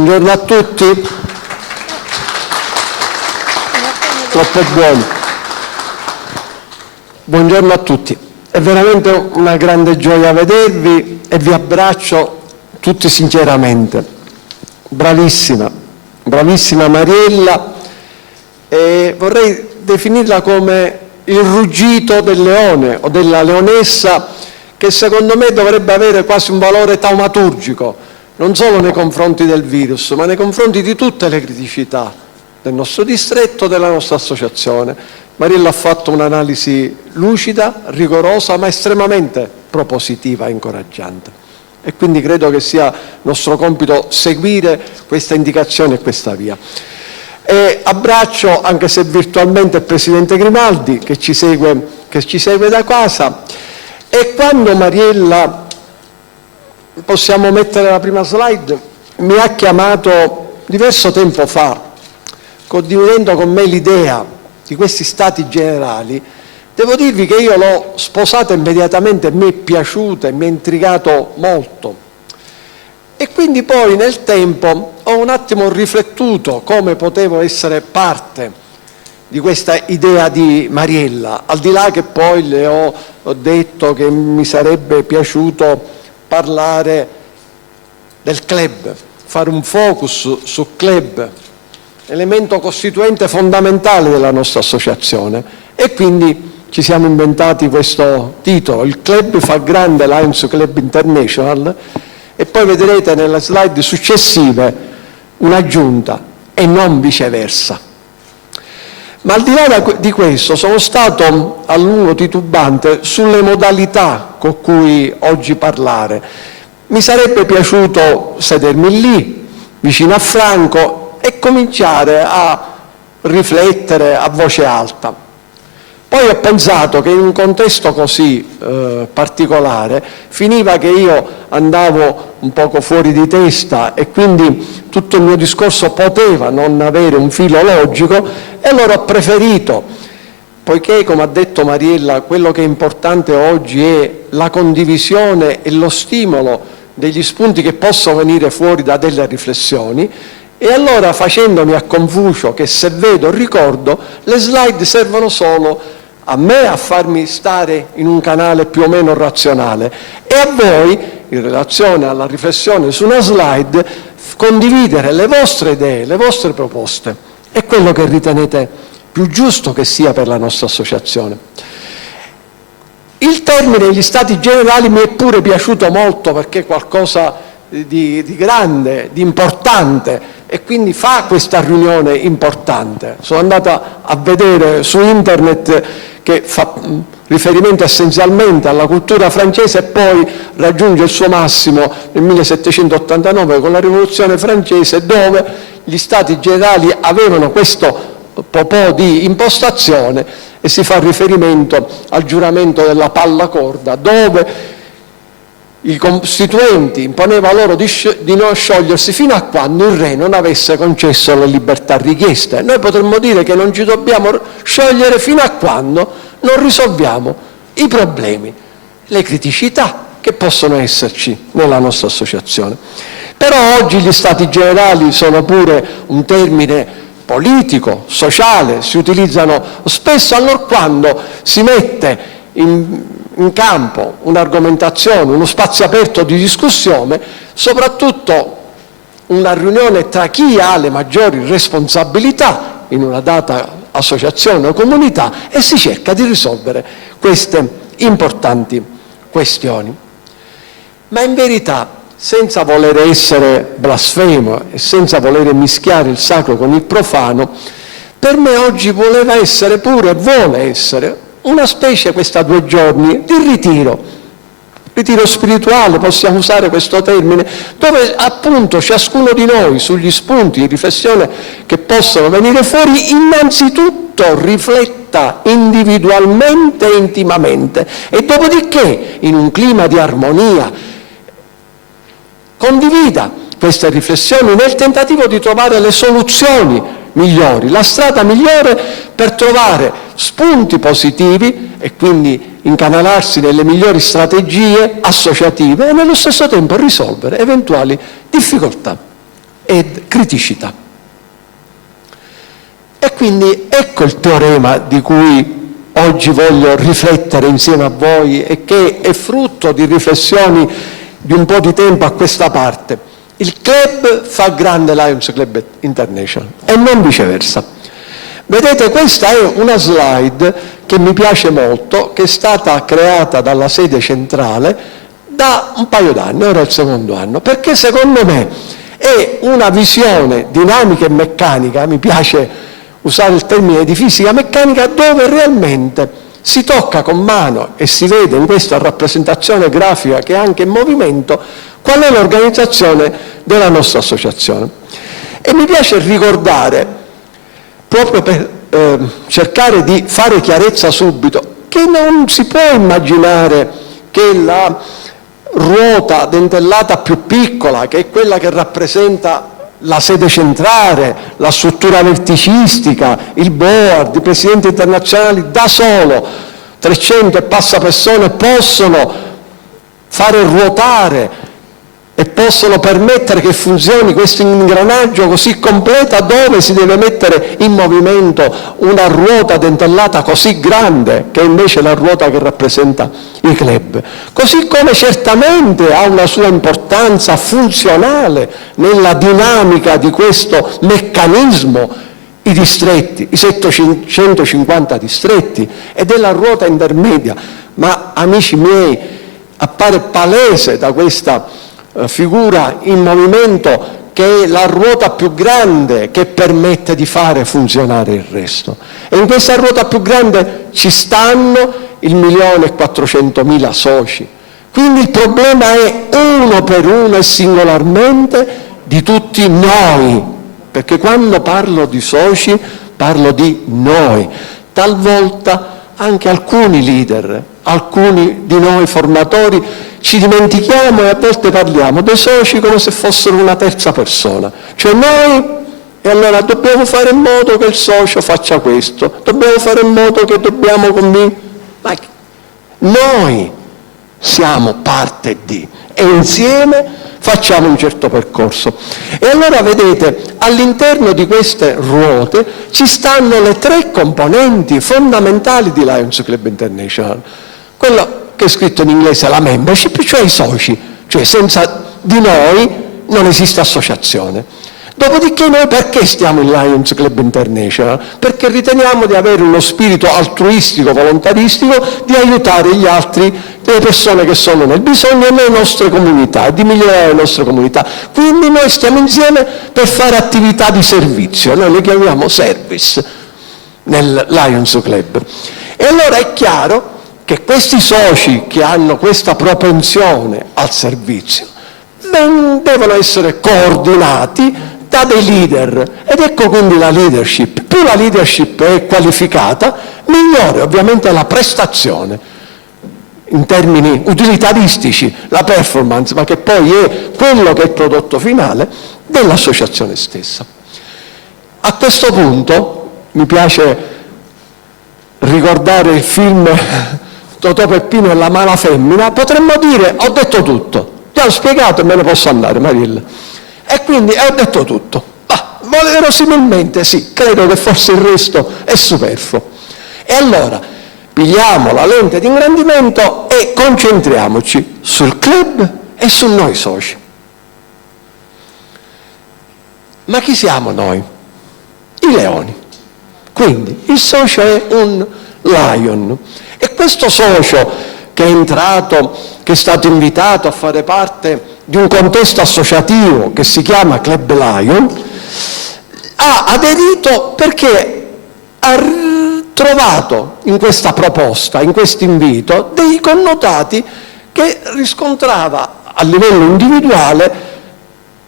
Buongiorno a tutti. Troppo buoni. Buongiorno a tutti. È veramente una grande gioia vedervi e vi abbraccio tutti sinceramente. Bravissima, bravissima Mariella, e vorrei definirla come il ruggito del leone o della leonessa, che secondo me dovrebbe avere quasi un valore taumaturgico, non solo nei confronti del virus, ma nei confronti di tutte le criticità del nostro distretto, della nostra associazione. Mariella ha fatto un'analisi lucida, rigorosa, ma estremamente propositiva e incoraggiante. E quindi credo che sia nostro compito seguire questa indicazione e questa via. E abbraccio, anche se virtualmente, il Presidente Grimaldi, che ci segue da casa. E quando Mariella, possiamo mettere la prima slide, mi ha chiamato diverso tempo fa, condividendo con me l'idea di questi stati generali, devo dirvi che io l'ho sposata immediatamente, mi è piaciuta e mi ha intrigato molto. E quindi poi nel tempo ho un attimo riflettuto come potevo essere parte di questa idea di Mariella, al di là che poi le ho detto che mi sarebbe piaciuto parlare del club, fare un focus sul club, elemento costituente fondamentale della nostra associazione. E quindi ci siamo inventati questo titolo, il club fa grande Lions Club International, e poi vedrete nelle slide successive un'aggiunta, e non viceversa. Ma al di là di questo sono stato a lungo titubante sulle modalità con cui oggi parlare. Mi sarebbe piaciuto sedermi lì, vicino a Franco, e cominciare a riflettere a voce alta. Poi ho pensato che in un contesto così particolare finiva che io andavo un poco fuori di testa e quindi tutto il mio discorso poteva non avere un filo logico, e allora ho preferito, poiché, come ha detto Mariella, quello che è importante oggi è la condivisione e lo stimolo degli spunti che possono venire fuori da delle riflessioni, e allora, facendomi a Confucio, che se vedo ricordo, le slide servono solo a me a farmi stare in un canale più o meno razionale, e a voi, in relazione alla riflessione su una slide, condividere le vostre idee, le vostre proposte, e quello che ritenete più giusto che sia per la nostra associazione. Il termine gli stati generali mi è pure piaciuto molto, perché è qualcosa di grande, di importante, e quindi fa questa riunione importante. Sono andata a vedere su internet che fa riferimento essenzialmente alla cultura francese e poi raggiunge il suo massimo nel 1789 con la rivoluzione francese, dove gli stati generali avevano questo po' di impostazione, e si fa riferimento al giuramento della palla corda, dove i costituenti imponeva loro di non sciogliersi fino a quando il re non avesse concesso le libertà richieste. Noi potremmo dire che non ci dobbiamo sciogliere fino a quando non risolviamo i problemi, le criticità che possono esserci nella nostra associazione. Però oggi gli stati generali sono pure un termine politico, sociale, si utilizzano spesso allorquando si mette in campo un'argomentazione, uno spazio aperto di discussione, soprattutto una riunione tra chi ha le maggiori responsabilità in una data associazione o comunità, e si cerca di risolvere queste importanti questioni. Ma in verità, senza voler essere blasfemo e senza voler mischiare il sacro con il profano, per me oggi voleva essere pure, vuole essere, una specie, questa 2 giorni, di ritiro spirituale, possiamo usare questo termine, dove appunto ciascuno di noi, sugli spunti di riflessione che possono venire fuori, innanzitutto rifletta individualmente e intimamente, e dopodiché, in un clima di armonia, condivida queste riflessioni nel tentativo di trovare le soluzioni migliori, la strada migliore per trovare spunti positivi e quindi incanalarsi nelle migliori strategie associative, e nello stesso tempo risolvere eventuali difficoltà ed criticità. E quindi ecco il teorema di cui oggi voglio riflettere insieme a voi e che è frutto di riflessioni di un po' di tempo a questa parte. Il club fa grande Lions Club International e non viceversa. Vedete, questa è una slide che mi piace molto, che è stata creata dalla sede centrale da un paio d'anni, ora è il secondo anno, perché secondo me è una visione dinamica e meccanica, mi piace usare il termine di fisica meccanica, dove realmente si tocca con mano e si vede in questa rappresentazione grafica che è anche in movimento qual è l'organizzazione della nostra associazione. E mi piace ricordare, proprio per cercare di fare chiarezza subito, che non si può immaginare che la ruota dentellata più piccola, che è quella che rappresenta la sede centrale, la struttura verticistica, il board, i presidenti internazionali, da solo 300 e passa persone possono fare ruotare e possono permettere che funzioni questo ingranaggio così completo, dove si deve mettere in movimento una ruota dentellata così grande, che è invece la ruota che rappresenta i club. Così come certamente ha una sua importanza funzionale nella dinamica di questo meccanismo i distretti, i 750 distretti, e della ruota intermedia. Ma, amici miei, appare palese da questa figura in movimento che è la ruota più grande che permette di fare funzionare il resto. E in questa ruota più grande ci stanno 1.400.000 soci. Quindi il problema è uno per uno e singolarmente di tutti noi, perché quando parlo di soci parlo di noi. Talvolta anche alcuni leader, alcuni di noi formatori ci dimentichiamo e a volte parliamo dei soci come se fossero una terza persona, cioè noi, e allora dobbiamo fare in modo che il socio faccia questo, dobbiamo fare in modo che dobbiamo convincere. Ma noi siamo parte di, e insieme facciamo un certo percorso. E allora vedete, all'interno di queste ruote ci stanno le tre componenti fondamentali di Lions Club International. Quello che è scritto in inglese la membership, cioè i soci, cioè senza di noi non esiste associazione. Dopodiché noi perché stiamo in Lions Club International? Perché riteniamo di avere uno spirito altruistico, volontaristico, di aiutare gli altri, le persone che sono nel bisogno e nelle nostre comunità, e di migliorare le nostre comunità. Quindi noi stiamo insieme per fare attività di servizio, noi le chiamiamo service nel Lions Club. E allora è chiaro che questi soci che hanno questa propensione al servizio devono essere coordinati da dei leader, ed ecco quindi la leadership. Più la leadership è qualificata, migliore ovviamente è la prestazione in termini utilitaristici, la performance, ma che poi è quello che è il prodotto finale dell'associazione stessa. A questo punto mi piace ricordare il film Totò Peppino e la mala femmina. Potremmo dire: ho detto tutto, ti ho spiegato e me ne posso andare, Mariella. E quindi ho detto tutto. Verosimilmente sì, credo che forse il resto è superfluo. E allora pigliamo la lente di ingrandimento e concentriamoci sul club e su noi soci. Ma chi siamo noi? I leoni. Quindi il socio è un lion, e questo socio che è entrato, che è stato invitato a fare parte di un contesto associativo che si chiama Club Lion, ha aderito perché ha trovato in questa proposta, in questo invito, dei connotati che riscontrava a livello individuale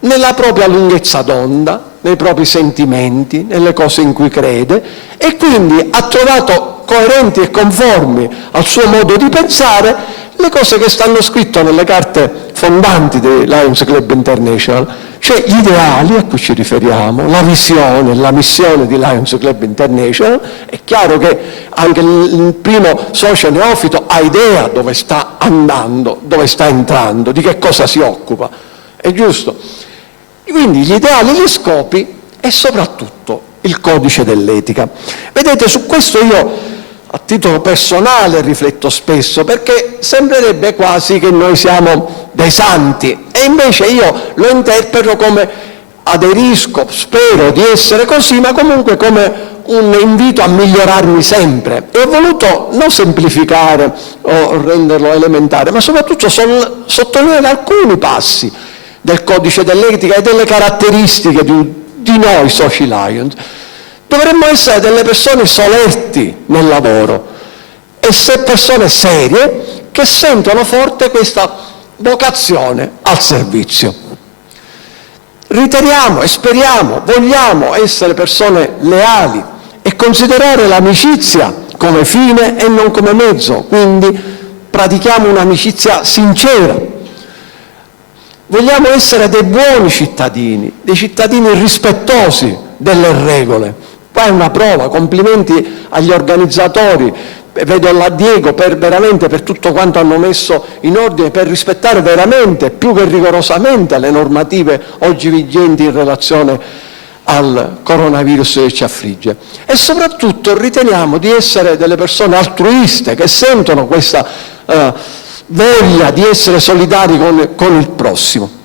nella propria lunghezza d'onda, nei propri sentimenti, nelle cose in cui crede, e quindi ha trovato coerenti e conformi al suo modo di pensare le cose che stanno scritte nelle carte fondanti di Lions Club International, cioè gli ideali a cui ci riferiamo, la visione, la missione di Lions Club International. È chiaro che anche il primo socio neofito ha idea dove sta andando, dove sta entrando, di che cosa si occupa, è giusto? Quindi gli ideali, gli scopi e soprattutto il codice dell'etica. Vedete, su questo io a titolo personale rifletto spesso, perché sembrerebbe quasi che noi siamo dei santi, e invece io lo interpreto come aderisco, spero di essere così, ma comunque come un invito a migliorarmi sempre. E ho voluto non semplificare o renderlo elementare, ma soprattutto sottolineare alcuni passi del codice dell'etica e delle caratteristiche di noi soci Lions. Dovremmo essere delle persone solerti nel lavoro e persone serie che sentono forte questa vocazione al servizio. Riteniamo e speriamo, vogliamo essere persone leali e considerare l'amicizia come fine e non come mezzo, quindi pratichiamo un'amicizia sincera. Vogliamo essere dei buoni cittadini, dei cittadini rispettosi delle regole. Qua è una prova, complimenti agli organizzatori, vedo là Diego veramente per tutto quanto hanno messo in ordine per rispettare veramente, più che rigorosamente, le normative oggi vigenti in relazione al coronavirus che ci affligge. E soprattutto riteniamo di essere delle persone altruiste che sentono questa voglia di essere solidari con il prossimo.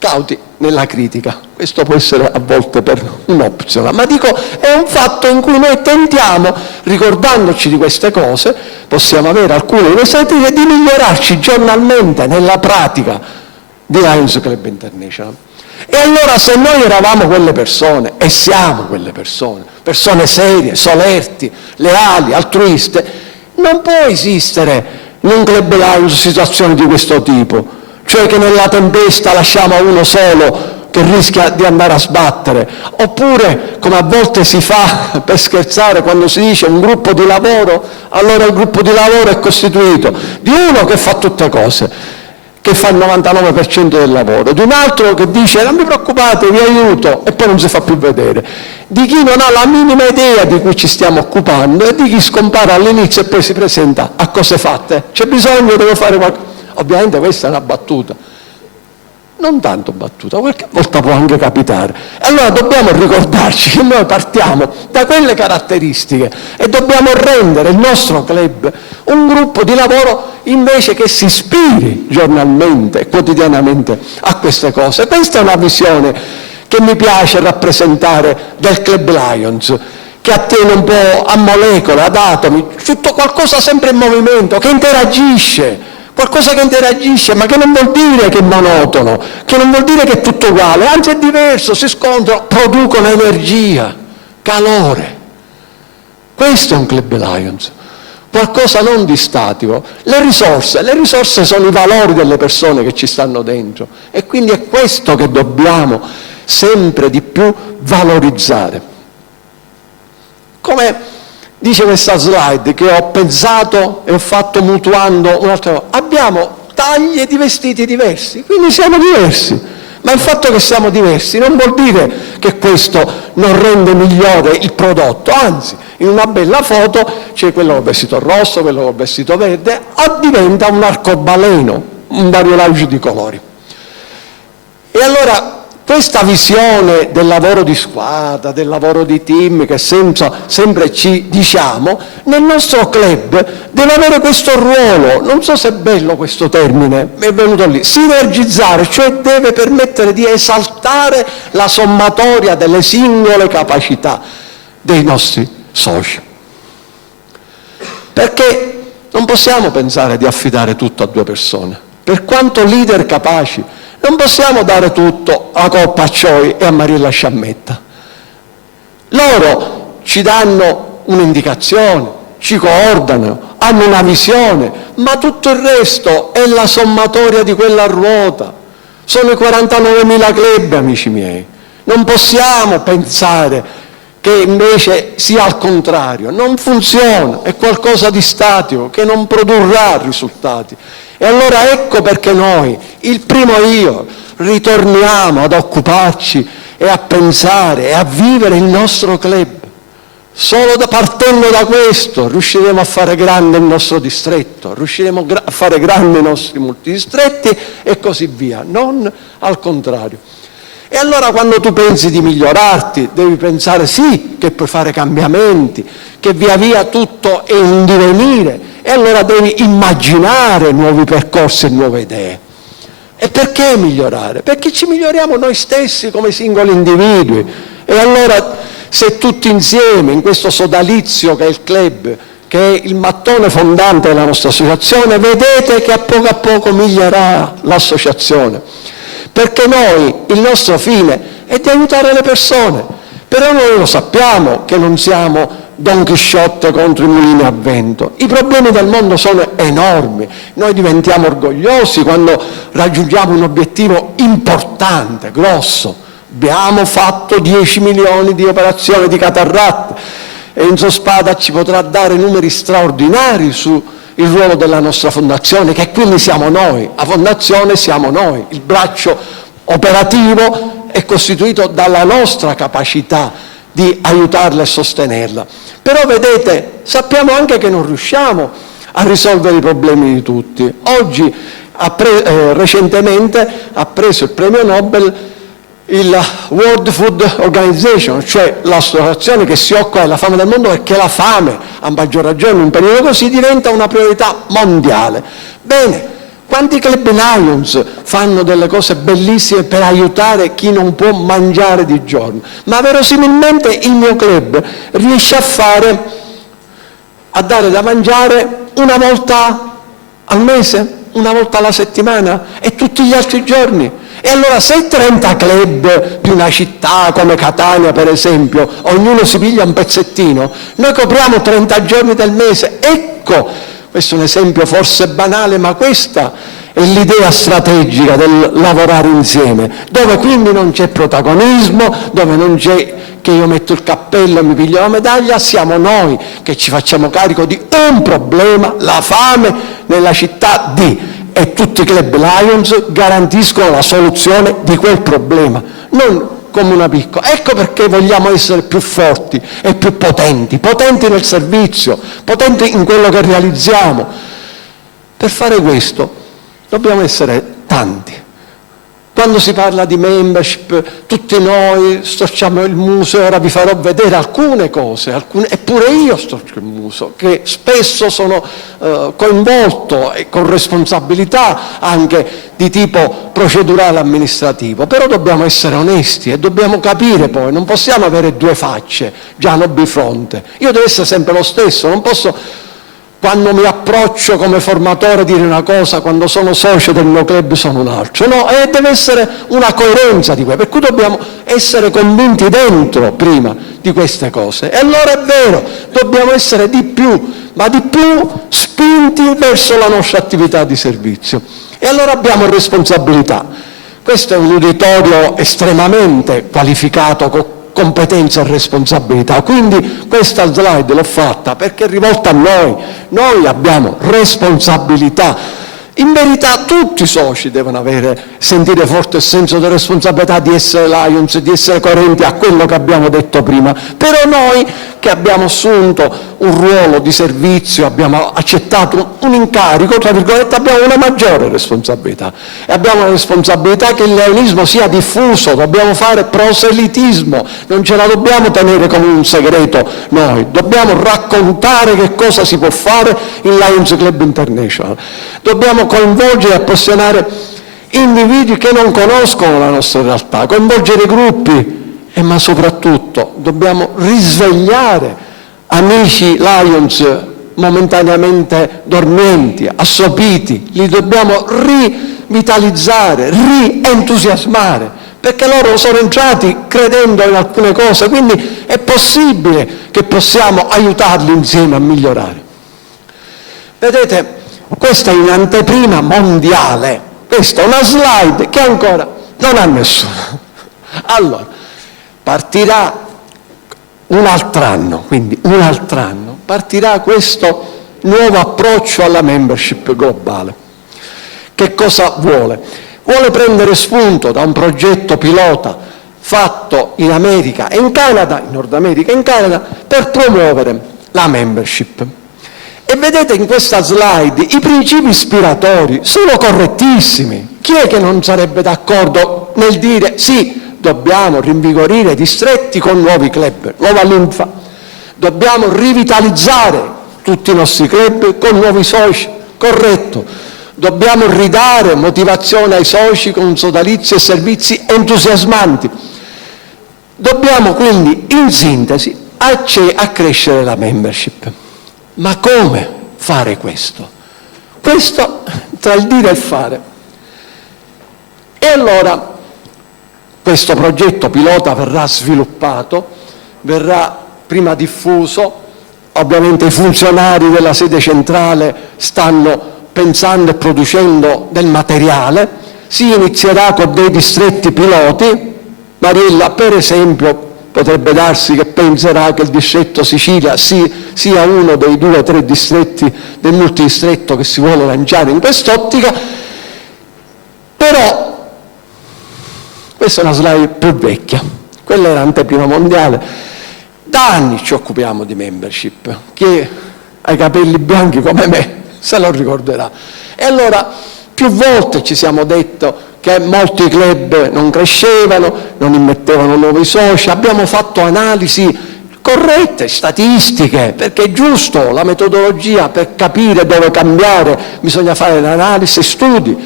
Cauti nella critica, questo può essere a volte per un'opzione, ma dico è un fatto in cui noi tentiamo, ricordandoci di queste cose, possiamo avere alcune di queste critiche, di migliorarci giornalmente nella pratica di Lions Club International. E allora se noi eravamo quelle persone, e siamo quelle persone serie, solerti, leali, altruiste, non può esistere in un Club Lions situazioni di questo tipo, cioè che nella tempesta lasciamo uno solo che rischia di andare a sbattere, oppure come a volte si fa per scherzare quando si dice un gruppo di lavoro, allora il gruppo di lavoro è costituito di uno che fa tutte cose, che fa il 99% del lavoro, di un altro che dice non vi preoccupate, vi aiuto, e poi non si fa più vedere, di chi non ha la minima idea di cui ci stiamo occupando e di chi scompare all'inizio e poi si presenta a cose fatte. C'è bisogno, devo fare qualcosa. Ovviamente questa è una battuta, non tanto battuta, qualche volta può anche capitare. E allora dobbiamo ricordarci che noi partiamo da quelle caratteristiche e dobbiamo rendere il nostro club un gruppo di lavoro invece che si ispiri giornalmente e quotidianamente a queste cose. Questa è una visione che mi piace rappresentare del Club Lions, che attiene un po' a molecole, ad atomi, tutto qualcosa sempre in movimento, che interagisce. Qualcosa che interagisce, ma che non vuol dire che è monotono, che non vuol dire che è tutto uguale, anzi è diverso, si scontrano, producono energia, calore. Questo è un Club Lions, qualcosa non di statico. Le risorse sono i valori delle persone che ci stanno dentro e quindi è questo che dobbiamo sempre di più valorizzare. Come dice questa slide che ho pensato e ho fatto mutuando un'altra cosa, abbiamo taglie di vestiti diversi, quindi siamo diversi, ma il fatto che siamo diversi non vuol dire che questo non rende migliore il prodotto, anzi in una bella foto c'è quello col vestito rosso, quello col vestito verde, diventa un arcobaleno, un variolaggio di colori. E allora questa visione del lavoro di squadra, del lavoro di team che sempre ci diciamo, nel nostro club deve avere questo ruolo, non so se è bello questo termine, mi è venuto lì, sinergizzare, cioè deve permettere di esaltare la sommatoria delle singole capacità dei nostri soci. Perché non possiamo pensare di affidare tutto a due persone, per quanto leader capaci. Non possiamo dare tutto a Coppa Accioi e a Mariella Sciammetta. Loro ci danno un'indicazione, ci coordinano, hanno una visione, ma tutto il resto è la sommatoria di quella ruota. Sono i 49.000 club, amici miei. Non possiamo pensare che invece sia al contrario. Non funziona, è qualcosa di statico che non produrrà risultati. E allora ecco perché noi, il primo io, ritorniamo ad occuparci e a pensare e a vivere il nostro club. Solo partendo da questo riusciremo a fare grande il nostro distretto, riusciremo a fare grande i nostri multidistretti e così via, non al contrario. E E allora quando tu pensi di migliorarti, devi pensare sì che puoi fare cambiamenti, che via via tutto è in divenire, e allora devi immaginare nuovi percorsi e nuove idee. E perché migliorare? Perché ci miglioriamo noi stessi come singoli individui. E allora se tutti insieme in questo sodalizio che è il club, che è il mattone fondante della nostra associazione, vedete che a poco migliorerà l'associazione. Perché noi, il nostro fine è di aiutare le persone, però noi lo sappiamo che non siamo Don Chisciotte contro i mulini a vento. I problemi del mondo sono enormi, noi diventiamo orgogliosi quando raggiungiamo un obiettivo importante, grosso. Abbiamo fatto 10 milioni di operazioni di cataratta, e Enzo Spada ci potrà dare numeri straordinari sul ruolo della nostra fondazione, che quindi siamo noi, la fondazione siamo noi, il braccio operativo è costituito dalla nostra capacità di aiutarla e sostenerla. Però vedete, sappiamo anche che non riusciamo a risolvere i problemi di tutti. Oggi, recentemente, ha preso il premio Nobel il World Food Organization, cioè l'associazione che si occupa della fame del mondo, perché la fame, a maggior ragione in un periodo così, diventa una priorità mondiale. Bene, quanti Club Lions fanno delle cose bellissime per aiutare chi non può mangiare di giorno, ma verosimilmente il mio club riesce a dare da mangiare una volta al mese, una volta alla settimana e tutti gli altri giorni. E allora se i 30 club di una città come Catania, per esempio, ognuno si piglia un pezzettino, noi copriamo 30 giorni del mese. Ecco, questo è un esempio forse banale, ma questa è l'idea strategica del lavorare insieme, dove quindi non c'è protagonismo, dove non c'è che io metto il cappello e mi piglio la medaglia, siamo noi che ci facciamo carico di un problema, la fame nella città di... e tutti i Club Lions garantiscono la soluzione di quel problema, non come una piccola. Ecco perché vogliamo essere più forti e più potenti nel servizio, potenti in quello che realizziamo. Per fare questo dobbiamo essere tanti. Quando si parla di membership, tutti noi storciamo il muso, e ora vi farò vedere alcune cose, eppure io storcio il muso, che spesso sono coinvolto e con responsabilità anche di tipo procedurale amministrativo, però dobbiamo essere onesti e dobbiamo capire poi, non possiamo avere due facce, Giano bifronte. Io devo essere sempre lo stesso, non posso... Quando mi approccio come formatore dire una cosa, quando sono socio del mio club sono un altro. No, e deve essere una coerenza di questo, per cui dobbiamo essere convinti dentro prima di queste cose. E allora è vero, dobbiamo essere di più, ma di più spinti verso la nostra attività di servizio. E allora abbiamo responsabilità. Questo è un uditorio estremamente qualificato, con competenza e responsabilità, quindi questa slide l'ho fatta perché è rivolta a noi abbiamo responsabilità. In verità tutti i soci devono sentire forte il senso di responsabilità di essere Lions, di essere coerenti a quello che abbiamo detto prima, però noi che abbiamo assunto un ruolo di servizio, abbiamo accettato un incarico, tra virgolette, abbiamo una maggiore responsabilità e abbiamo la responsabilità che il leonismo sia diffuso, dobbiamo fare proselitismo, non ce la dobbiamo tenere come un segreto noi, dobbiamo raccontare che cosa si può fare in Lions Club International, dobbiamo coinvolgere e appassionare individui che non conoscono la nostra realtà, coinvolgere i gruppi, ma soprattutto dobbiamo risvegliare amici Lions momentaneamente dormienti, assopiti, li dobbiamo rivitalizzare, rientusiasmare, perché loro sono entrati credendo in alcune cose, quindi è possibile che possiamo aiutarli insieme a migliorare. Vedete, questa è un'anteprima mondiale, questa è una slide che ancora non ha nessuno. Allora, partirà un altro anno, quindi un altro anno, partirà questo nuovo approccio alla membership globale. Che cosa vuole? Vuole prendere spunto da un progetto pilota fatto in America e in Canada, in Nord America e in Canada, per promuovere la membership. E vedete in questa slide i principi ispiratori sono correttissimi. Chi è che non sarebbe d'accordo nel dire sì, dobbiamo rinvigorire i distretti con nuovi club, nuova linfa. Dobbiamo rivitalizzare tutti i nostri club con nuovi soci, corretto. Dobbiamo ridare motivazione ai soci con sodalizi e servizi entusiasmanti. Dobbiamo quindi, in sintesi, accrescere la membership. Ma come fare questo? Questo tra il dire e il fare. E allora questo progetto pilota verrà sviluppato, verrà prima diffuso, ovviamente i funzionari della sede centrale stanno pensando e producendo del materiale, si inizierà con dei distretti piloti. Mariella, per esempio, potrebbe darsi che penserà che il distretto Sicilia sia uno dei 2 o 3 distretti del multidistretto che si vuole lanciare in quest'ottica, però questa è una slide più vecchia, quella era anteprima mondiale. Da anni ci occupiamo di membership, chi ha i capelli bianchi come me se lo ricorderà. E allora più volte ci siamo detti che molti club non crescevano, non immettevano nuovi soci, abbiamo fatto analisi corrette, statistiche, perché è giusto, la metodologia per capire dove cambiare, bisogna fare l'analisi, studi.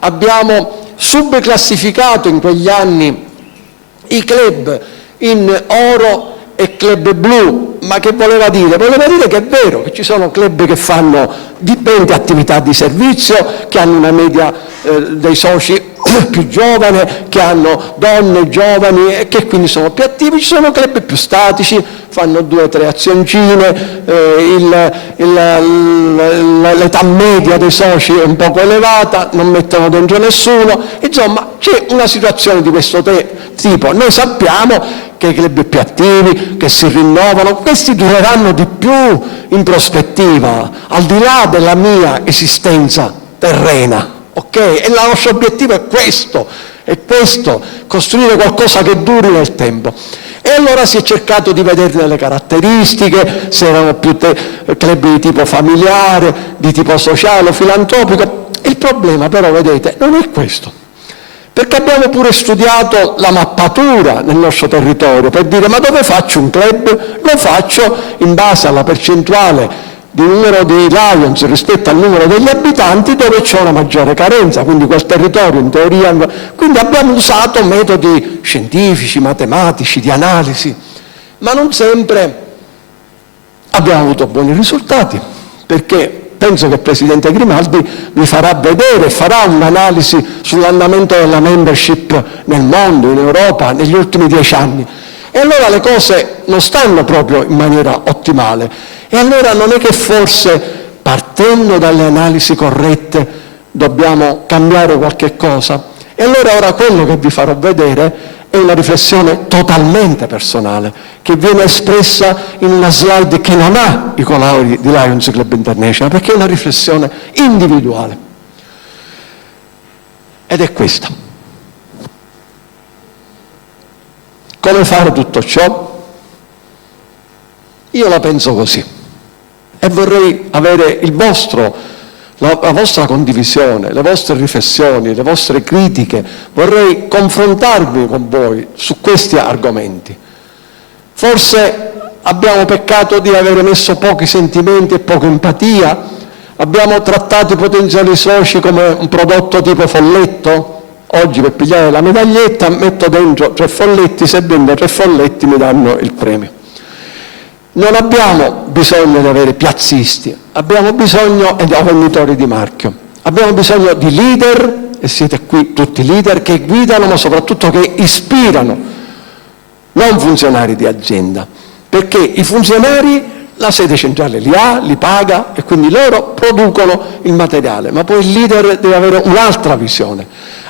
Abbiamo subclassificato in quegli anni i club in oro e club blu, ma che voleva dire? Voleva dire che è vero che ci sono club che fanno 20 attività di servizio, che hanno una media dei soci più giovane, che hanno donne giovani e che quindi sono più attivi, ci sono club più statici, fanno 2 o 3 azioncine, l'età media dei soci è un poco elevata, non mettono dentro nessuno, insomma c'è una situazione di questo tipo. Noi sappiamo che i club più attivi, che si rinnovano, questi dureranno di più in prospettiva, al di là della mia esistenza terrena. Ok? E il nostro obiettivo è questo, costruire qualcosa che duri nel tempo. E allora si è cercato di vederne le caratteristiche, se erano più club di tipo familiare, di tipo sociale o filantropico. Il problema però, vedete, non è questo, perché abbiamo pure studiato la mappatura nel nostro territorio per dire: ma dove faccio un club? Lo faccio in base alla percentuale di numero di Lions rispetto al numero degli abitanti dove c'è una maggiore carenza, quindi quel territorio in teoria. Quindi abbiamo usato metodi scientifici, matematici, di analisi, ma non sempre abbiamo avuto buoni risultati, perché penso che il Presidente Grimaldi vi farà vedere, farà un'analisi sull'andamento della membership nel mondo, in Europa, negli ultimi 10 anni. E allora le cose non stanno proprio in maniera ottimale. E allora non è che forse, partendo dalle analisi corrette, dobbiamo cambiare qualche cosa? E allora ora quello che vi farò vedere è una riflessione totalmente personale, che viene espressa in una slide che non ha i colori di Lions Club International, perché è una riflessione individuale. Ed è questa. Come fare tutto ciò? Io la penso così e vorrei avere la vostra condivisione, le vostre riflessioni, le vostre critiche, vorrei confrontarmi con voi su questi argomenti. Forse abbiamo peccato di avere messo pochi sentimenti e poca empatia, abbiamo trattato i potenziali soci come un prodotto tipo folletto. Oggi per pigliare la medaglietta metto dentro 3 folletti, se vendo 3 folletti mi danno il premio. Non abbiamo bisogno di avere piazzisti, abbiamo bisogno di venditori di marchio, abbiamo bisogno di leader, e siete qui tutti leader, che guidano ma soprattutto che ispirano, non funzionari di azienda, perché i funzionari la sede centrale li ha, li paga e quindi loro producono il materiale, ma poi il leader deve avere un'altra visione.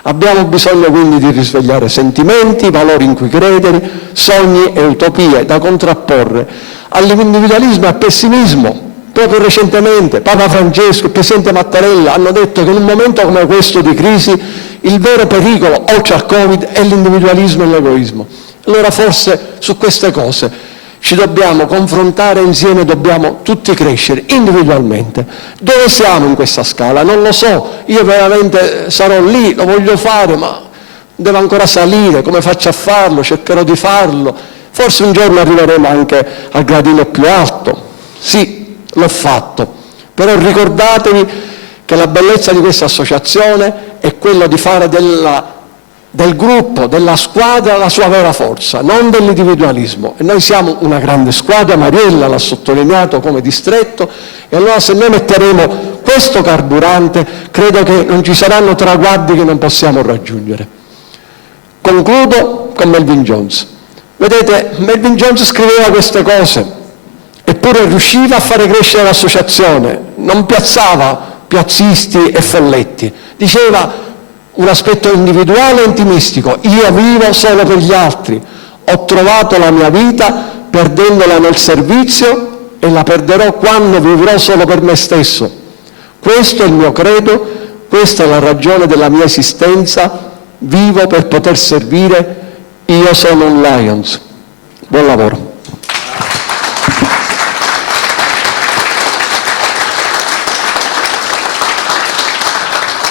Abbiamo bisogno quindi di risvegliare sentimenti, valori in cui credere, sogni e utopie da contrapporre all'individualismo e al pessimismo. Proprio recentemente Papa Francesco e il Presidente Mattarella hanno detto che in un momento come questo di crisi il vero pericolo, oltre al Covid, è l'individualismo e l'egoismo. Allora forse su queste cose ci dobbiamo confrontare insieme, dobbiamo tutti crescere individualmente. Dove siamo in questa scala? Non lo so, io veramente sarò lì, lo voglio fare, ma devo ancora salire, come faccio a farlo? Cercherò di farlo, forse un giorno arriveremo anche al gradino più alto. Sì, l'ho fatto, però ricordatevi che la bellezza di questa associazione è quella di fare del gruppo, della squadra, la sua vera forza, non dell'individualismo. E noi siamo una grande squadra, Mariella l'ha sottolineato come distretto, e allora se noi metteremo questo carburante, credo che non ci saranno traguardi che non possiamo raggiungere. Concludo con Melvin Jones. Vedete, Melvin Jones scriveva queste cose, eppure riusciva a fare crescere l'associazione, non piazzava piazzisti e folletti, diceva un aspetto individuale e intimistico: io vivo solo per gli altri, ho trovato la mia vita perdendola nel servizio e la perderò quando vivrò solo per me stesso. Questo è il mio credo, questa è la ragione della mia esistenza, vivo per poter servire, io sono un Lions. Buon lavoro.